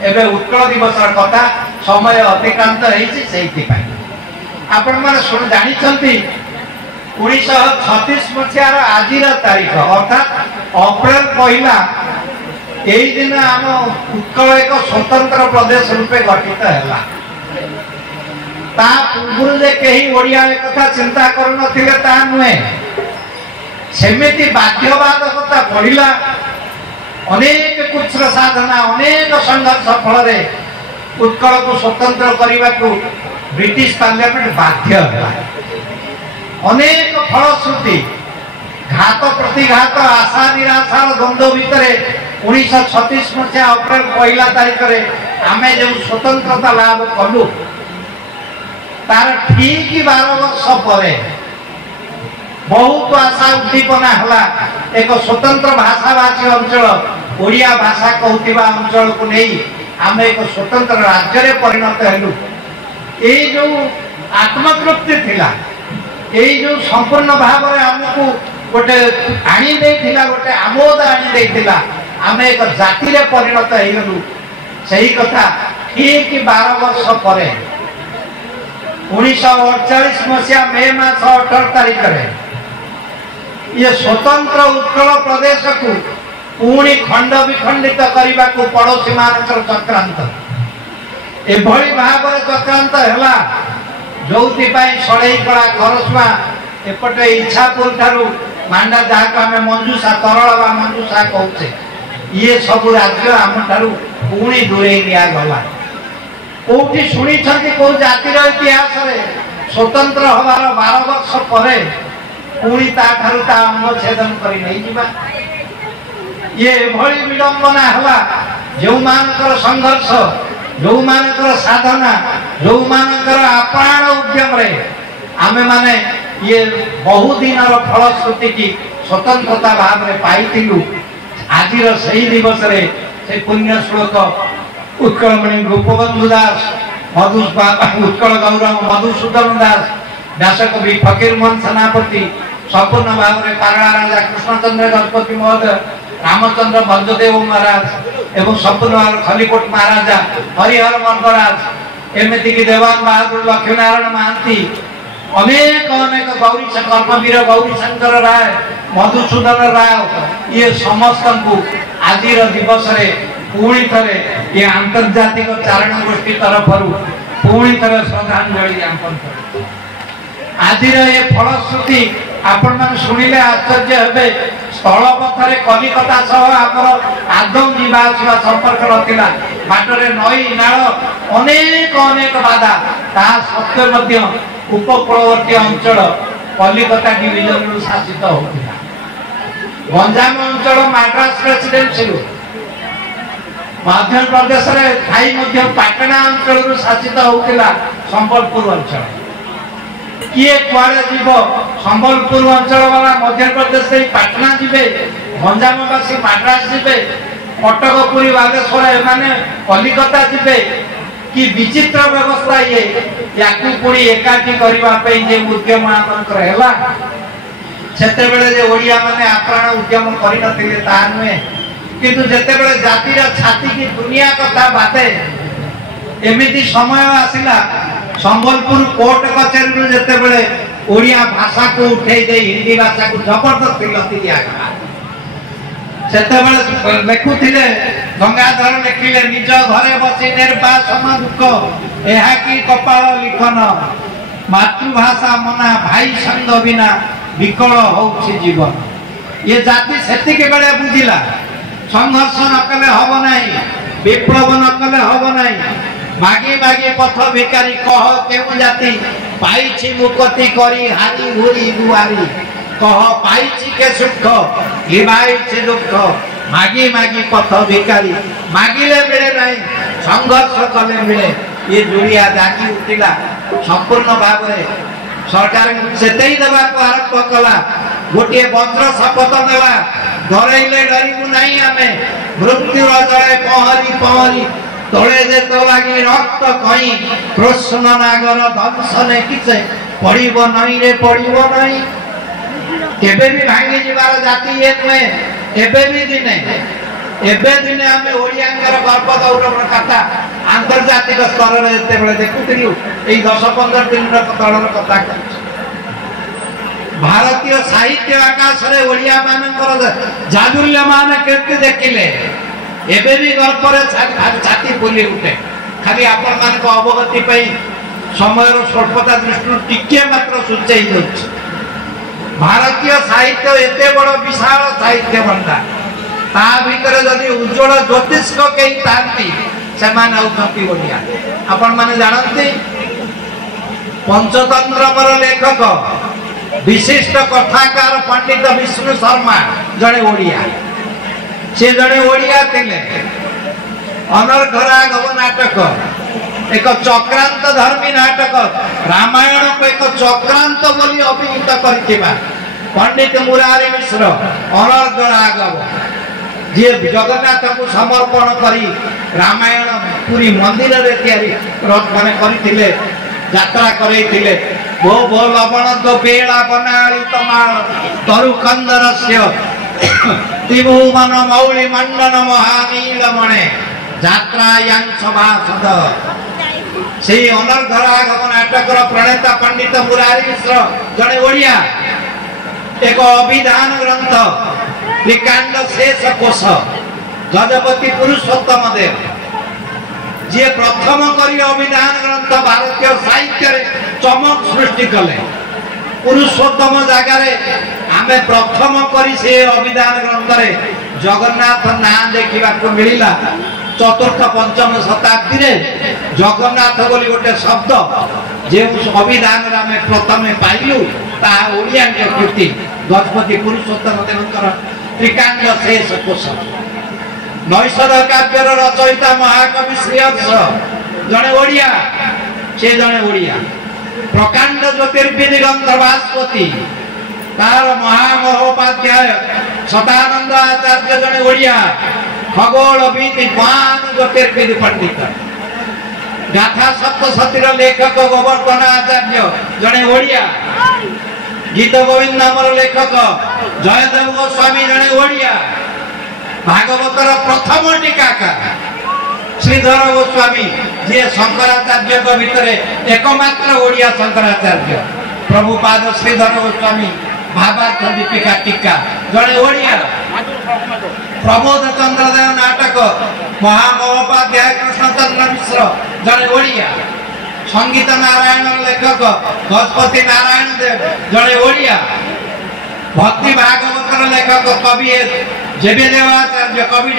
एबे उत्कल दिवस कथा समय अतिक्रांत होती आपण मैंने शुण जानी 1936 मसीहार आज तारीख अर्थात अप्रैल पहला यही दिन आम उत्कल एक स्वतंत्र प्रदेश रूपे गठित है। पूर्व जे कहीं ओडिया कथा चिंता कर नुहे सेमिति बाध्यबाधकता पड़ा अनेक कुछ्र साधना अनेक संघर्ष फल उत्कल को स्वतंत्र करने को ब्रिटिश पार्लियामेंट बाध्य अनेक फलश्रुति घात प्रतिघात आशा निराशार द्वंद्व भितर 1936 मसीहा अप्रैल पहला तारीख में आम जो स्वतंत्रता लाभ कलु तार ठीक 12 वर्ष पर बहुत आशा उद्दीपना है एक स्वतंत्र भाषाभाषी अंचल ओडिया भाषा कहूथिबा अंचल को नहीं आम एक स्वतंत्र राज्य रे परिणत हेलु। ये जो आत्मतृप्ति थिला यही जो संपूर्ण भाव में आमको गोटे आनी गोटे आमोद आनी आम एक जाति रे परिणत हो सही कथा ठीक 12 वर्ष पर 1948 मसीहा मे मास 18 तारीख में ये स्वतंत्र उत्कल प्रदेश को पुणी खंड विखंडित करने को पड़ोशी मान चक्रांत एभली भाव चक्रांत है जो षड़ई कला खरसुआ एपटे इच्छापुर ठारू मांडा जहाँ आम मंजूषा तरल बा मंजूषा कहचे ये सब राज्य आम ठारू पुणी दूरे निगला कौटी शुणी कौ जातिर इतिहास स्वतंत्र हबार 12 वर्ष पर पुणी ताठारू ता अंग छेदन कर ये भली विडंबना है जो मानकर संघर्ष जो मानकर साधना जो मानकर आप्राण उद्यम रे आमे माने ये बहुदिन फलश्रुति की स्वतंत्रता भाव में पाई आज सही दिवस रे से पुण्य श्लोक उत्कलमणि गोपबंधु दास उत्कल गौरव मधुसूदन दास व्यासकवि फकीर मोहन सेनापति संपूर्ण भाव में पारड़ा राजा कृष्णचंद्र गजपति महोदय रामचंद्र भंजदेव महाराज एवं संपूर्ण भाव खलीकोट महाराजा हरिहर मंगराज एमती की देवान बहादुर लक्ष्मीनारायण महांती अनेक अनेक गौरी कर्मवीर गौरी शंकर राय मधुसूदन राय ये समस्त को आज दिवस रे पुणी थे ये आंतर्जातिक चारण गोष्ठी तरफ पुणी थे श्रद्धांजलि ज्ञापन कर आज ये फलश्रुति आपण मान शुणिले आश्चर्य हे स्थल पथरे कलिकता सह आमर आदम जीवा आसवा संपर्क नथिला बाटरे नई नाल अनेक अनेक बाधा ता सत्वे उपकूलवर्ती अंचल कलिकता डिविजन शासित होता गंजाम अंचल मद्रास प्रेसिडेंसी मध्य प्रदेश रे पाटना अंचल शासित होता संबलपुर अंचल किए कुआड़े जीव संबलपुर अंचल वाला मध्य प्रदेश से पाटना जीवे गंजामवासी मद्रास जीवे कटकपुरी बालेश्वर एमाने कलिकता जीवे कि विचित्र व्यवस्था ये याकू पुणी एकाठी करने जे उद्यम आमंत्र है सेतेबेले जे ओडिया माने आप्राण उद्यम करि नथिले ता नुहे किंतु जेतेबेले जातिर छाती की दुनिया कथा बाते एमिति समय आसिला संबलपुर कोर्ट कचेरी जेतेबेले ओडिया भाषा को उठे दे हिंदी भाषा को जबरदस्ती लति दिया सेतेबेले लेखुथिले गंगाधर लिखिले निज घरे बसी निर्वासन दुख एहा की कपाल लिखन मातृभाषा मना भाई संग बिना विकल होउछि जीवन ये जाति सेतिके बेले बुझिला संघर्ष न कले हबो नाही विप्लव न कले हबो नाही मागे मागे पथ भिकारी कह केउ जाति पाइछि मुक्ति करी हारी हुरी दुआरी कह पाइछि के सुख लिबाइछि दुख मागी मागी पथ भिकारी मागिले मिले नहीं संघर्ष कले मिले ये जुड़िया जागी उठिला संपूर्ण भाव में सरकार से देवा को आरंभ कला गोटे वज्र शपथ नेला डरइले डरिबु नहीं आमे मृत्युर जले पहरी पहरी तले जे तो लागी रक्त कई कृष्ण नागर दंशने किसे पड़िबो नहीं रे पड़िबो नहीं केबे भी भांगी जीवार जाति ये नुहे एबे भी दिने एबे दिने आमे ओडियांकर गर्व गौरव कथा आंतर्जातिक स्तर रे जते बेले देखुथिलु एई 10-15 दिन तळर कथा भारतीय साहित्य आकाश रे ओडिया मानकर जादुल्य मान कीर्ति देखिले एबे भी गर्व रे छाती फुली उठे खाली आपण मान को अवगति पई समय रो स्वल्पता दृष्टि टिके मात्र सुचै होछ भारतीय साहित्य एते बड़ विशाल साहित्य भंडार ता भीतर जदि उज्जवल ज्योतिष को कई तांती समान औषधि ओडिया आपण माने जानते पंचतंत्र पर लेखक विशिष्ट कथाकार पंडित विष्णु शर्मा जड़े ओडिया से जड़े ओडिया थिले अनर्घरा गव नाटक एक चक्रांत धर्मी नाटक रामायण को एक चक्रांत बोली अभिहित करथिबा पंडित मुरारी मिश्र अनर्घरा गव जे जगन्नाथ को समर्पण करी रामायण पूरी मंदिर रे तयारी माने करथिले यात्रा करैथिले भो भो लवण दो बेला बनाली तमाल तरु कंदरस्य तिभु मन मौली मंडन महानील मणे यात्रा यांग सभासद से अनर्घरा गव नाटक प्रणेता पंडित मुरारी मिश्र जड़े ओडिया एक अभिधान ग्रंथ त्रिकांड शेष कोश गजपति पुरुषोत्तम देव जे प्रथम करी अभिधान ग्रंथ भारतीय साहित्य रे चमक सृष्टि कले पुरुषोत्तम जगह आमे प्रथम करी से अभिधान ग्रंथ रे जगन्नाथ ना देखा मिलला चतुर्थ पंचम शताब्दी रे जगन्नाथ बोली गोटे शब्द जे अभिधान आम प्रथम पाइलु ता ओडिया कृति गजपति पुरुषोत्तम देवकर त्रिकांड शेष कोश नैषध काव्यर रचयिता महाकवि श्रीहर्ष जड़े ओडिया से जड़े ओडिया प्रकांड ज्योतिर्विधि ग्रंथ भास्वती तार महामहोपाध्याय सदानंद आचार्य जड़े ओडिया खगोल विधि महान ज्योतिर्विधि पंडित गाथा सप्तशती लेखक गोवर्धन आचार्य जड़े ओडिया गीत गोविंद नाम लेखक जयदेव गोस्वामी जड़े ओडिया भागवतर प्रथम टीकाकार श्रीधर गोस्वामी जे शंकराचार्य भितर एकमात्र ओडिया शंकराचार्य प्रभुपाद श्रीधर गोस्वामी भावार्थ दीपिका टीका जड़े ओडिया प्रबोध चंद्र देव नाटक महामहोपाध्याय कृष्णचंद्र मिश्र जड़े ओडिया संगीत नारायण लेखक गजपति नारायण देव जड़े ओडिया भक्ति भागवतर लेखक कवि जेबे देवाचार्य कवि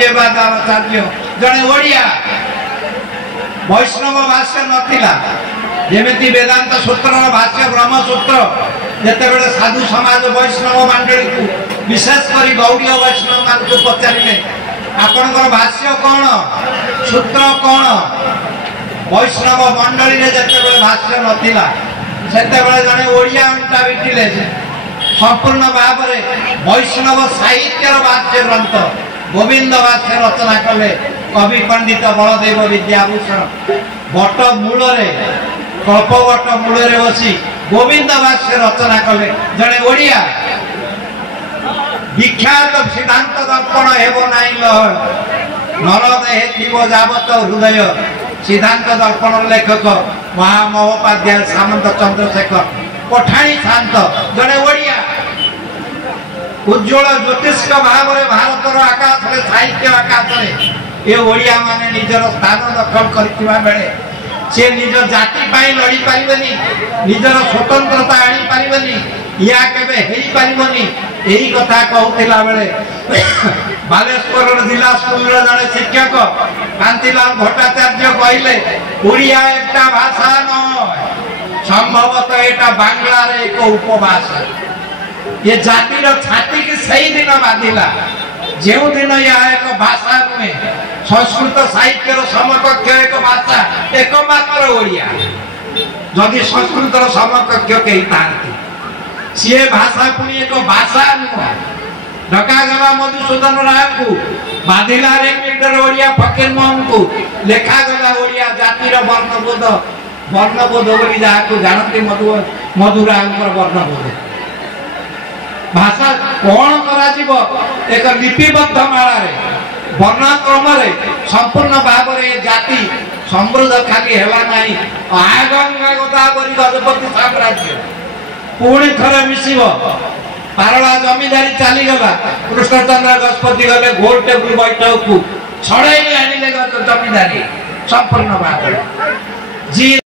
देवाचार्य जड़े ओडिया वैष्णव भाष्य नथिला जेमिति वेदांत सूत्र भाष्य ब्रह्मसूत्र जेते बेले साधु समाज वैष्णव मंडली को विशेष करी गौड़ीय वैष्णव मान को पचारिले आपनकर भाष्य कोन सूत्र कोन वैष्णव मंडली रे जेते बेले भाष्य नथिला सेते बेले जने ओडिया अंटा बिटिले संपूर्ण भाव में वैष्णव साहित्य भाष्य ग्रंथ गोविंद भाष्य रचना कले कवि पंडित बलदेव विद्याभूषण बट मूल कल्पवट मूल बसी गोविंद भाष्य रचना कले जड़े ओडिया विख्यात सिद्धांत दर्पण हेब नाई नरदेहे थीब जावत हृदय सिद्धांत दर्पण लेखक महामहोपाध्याय सामंत चंद्रशेखर पठाणी शांत जड़े ओडिया उज्ज्वल ज्योतिष भाव में भारत आकाश में साहित्य आकाश में ये ओडिया माने निजर स्थान दखल करथिबा बेले से निज जाति पाई लड़ी पारिबनी निजर स्वतंत्रता आनी पारिबनी या केबे हेई पारिबनी एही कथा कहउतिला बेले बालेश्वर जिला स्कूल रे जने शिक्षक कांतिलाल भट्टाचार्य कहले ओडिया एकटा भाषा न संभवतः एटा बांग्ला रे एक उपभाषा ये जातिर छाती की सही दिन बांधिला जो दिन यह एक भाषा नुहे संस्कृत साहित्य समकक्ष एक भाषा एकमात्र ओडिया जदि संस्कृत समकक्ष कही थांती सी भाषा पुणी एक भाषा नुह डकागला मधुसूदन राय को बांधिला रेमिटर ओडिया फकीर मोहन को लेखागला ओडिया जातिर वर्णबोध बोली जहाँ को जानती मधुराय वर्णबोध भाषा कौन करा एक लिपिबद्ध मालारे वर्णक्रम संपूर्ण भाव जाति समृद्ध खाली है आगंगा गोदावरी गजपति साम्राज्य पुणी थे मिसिब पारला जमीदारी चलीगला कृष्णचंद्र गजपति गले गोल टेबुल बैठक को छड़े आनिले जमीदारी संपूर्ण भाव जी